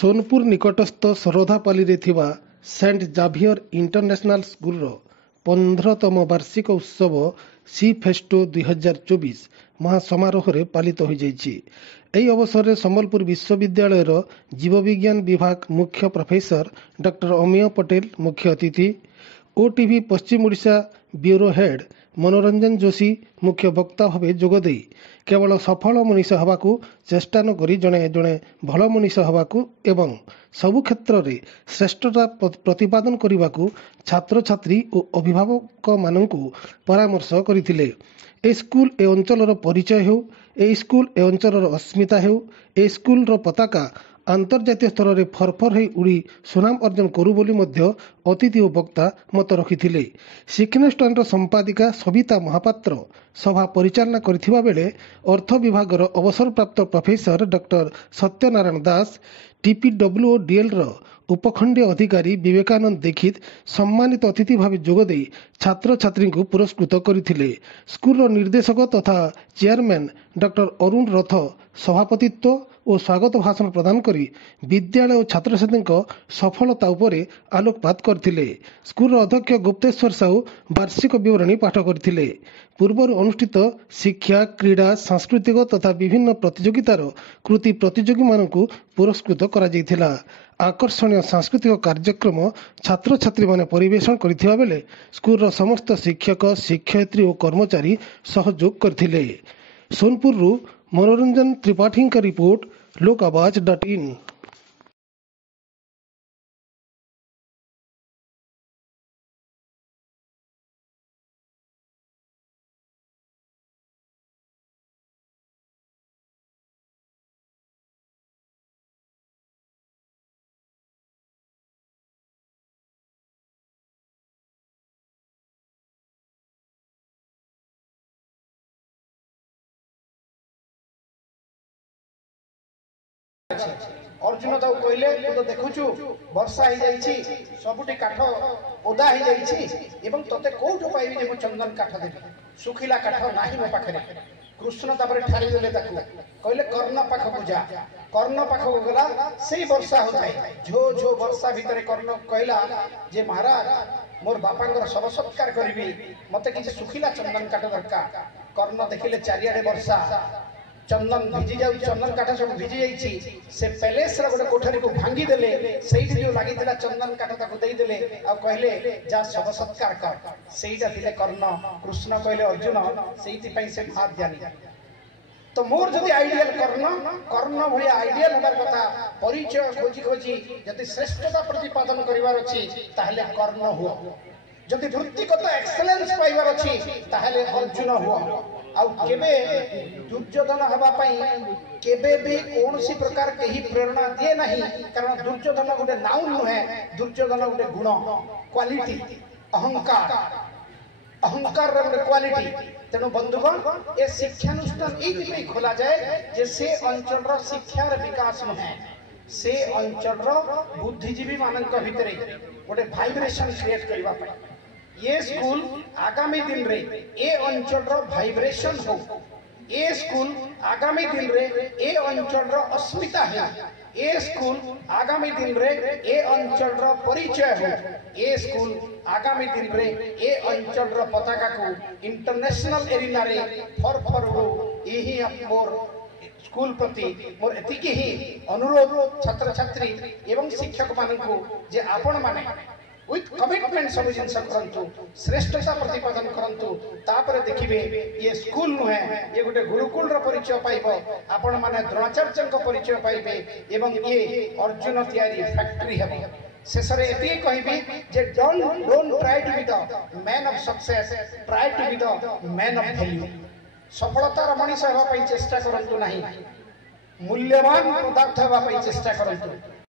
सोनपुर निकटस्थ सरोधापाली रे थिबा Saint Xavier international school 15तम वार्षिक उत्सव सी फेस्टो 2024 महासमारोह रे पालित हो जाइछि। एही अवसर रे संबलपुर विश्वविद्यालय जीवविज्ञान विभाग मुख्य प्रोफेसर डॉक्टर अमिय पटेल मुख्य अतिथि, ओटीवी पश्चिम ओडिशा ब्यूरो हेड मनोरंजन जोशी मुख्य वक्ता भाव जोगदे केवल सफल मनीष हवाकू चेष्टा न करी जणे जणे भल मनीष हवाकू एवं सबु क्षेत्र रे श्रेष्ठता प्रतिपादन करने छात्र छात्री और अभिभावक मानकू परामर्श करथिले। ए स्कूल ए अंचल परिचय हो, ए स्कूल ए अंचल अस्मिता हो, ए स्कूल पताका अंतर्जातीय स्तर में फरफर हो उड़ी सुनाम अर्जन करू बोली मध्य अतिथि और वक्ता मत रखिथिले। शिक्षानुष्ठान संपादिका सविता महापात्र सभा परिचालना करथिबा बेले अर्थ विभाग अवसरप्राप्त प्रोफेसर डॉक्टर सत्यनारायण दास, टीपीडब्ल्यूओडीएल उपखंडीय अधिकारी विवेकानंद दीक्षित सम्मानित अतिथि भाव जोगदे छात्र छात्री को पुरस्कृत करथिले। स्कूल निर्देशक तथा चेयरमैन डॉक्टर अरुण रथ सभापतित्व और स्वागत भाषण प्रदान करी विद्यालय और छात्र छात्री सफलता उपरे आलोकपात करथिले। स्कूल अध्यक्ष गुप्तेश्वर साहू वार्षिक विवरणी पाठ करथिले। पूर्व अनुष्ठित शिक्षा, क्रीड़ा, सांस्कृतिक तथा विभिन्न प्रतियोगितार कृति प्रतियोगी मानकू पुरस्कृत करा जायथिला। आकर्षणीय सांस्कृतिक कार्यक्रम छात्र छात्री माने परिवेषण करथिबा बेले स्कूल समस्त शिक्षक, शिक्षयित्री और कर्मचारी सहयोग करथिले। सोनपुर मनोरंजन त्रिपाठी का रिपोर्ट, लोकावाज.in। अर्जुन तो कहले तो देखुछु वर्षा हो जाइछि, सबुटी काठ ओदा हो जाइछि एवं तते कोठो पाइबी जे मो चंदन काठ देबी, सुखिला काठ नाही मो पाखरे। कृष्ण तापर ठारी देले ताकू कहले कर्ण पाख पूजा। कर्ण पाख गला सेही वर्षा हो जाय। झो झो वर्षा भितरे कर्ण कहला जे महाराज मोर बापांगर सब सत्कार करबी, मते किछि सुखिला चंदन काठ दरकार। कर्ण देखिले चारियाडे वर्षा, चंदन भिजी जाउ, चंदन काठ सब भिजी जाइछि। से पैलेस रे गोटे कोठरी को भांगी देले, सेठी जो लागितिला चंदन काठ ताको देई देले आ कहले जा सब सत्कार कर। सेईटा थिले कर्ण। कृष्ण कहले अर्जुन सेईति पई से भात जानी। तो मोर जदि आइडियल कर्ण भली आइडियल होबार कथा, परिचय खोजी खोजी जदि श्रेष्ठता प्रतिपादन करिवार अछि ताहले कर्ण हुआ। जदि वृत्तिगत एक्सेलेंस पाइबार अछि ताहले अर्जुन हुआ। आउ केबे दुर्योधन हवा पई केबे भी कोनसी प्रकार केही प्रेरणा दिए नहीं, कारण दुर्योधन गोटे नाउन नुहे, दुर्योधन गोटे गुण, क्वालिटी, अहंकार, अहंकार रे गोटे क्वालिटी। तेणु बंधुगण ए शिक्षानुष्ठान एई खोला जाए जे से अंचल रो शिक्षार विकास नुहे, से अंचल रो बुद्धिजीवी मानक भितरे गोटे वाइब्रेशन क्रिएट करबा पई। ये स्कूल आगामी दिन रे ए अंचल रो वाइब्रेशन हो, ए स्कूल आगामी दिन रे ए अंचल रो अस्मिता है, ए स्कूल आगामी दिन रे ए अंचल रो परिचय हो, ए स्कूल आगामी दिन रे ए अंचल रो पताका को इंटरनेशनल एरिना रे फरफर हो। यही मोर स्कूल प्रति मोर एतिकी ही अनुरोध छात्र छात्री एवं शिक्षक मानकू जे आपण माने विथ कमिटमेंट सब जिनस करंतु, श्रेष्ठता प्रतिपादन करंतु। तापर देखिबे ये स्कूल नुहे, ये गोटे गुरुकुल रो परिचय पाइबो, आपण माने द्रोणाचार्य को परिचय पाइबे एवं ये अर्जुन तयारी फैक्ट्री हेबो। शेषरे एति कहबी जे don't try to be the man of success, try to be the man of value. सफलता रो मनीष हेबा पई चेष्टा करंतु नाही, मूल्यवान पदार्थ हेबा पई चेष्टा करंतु।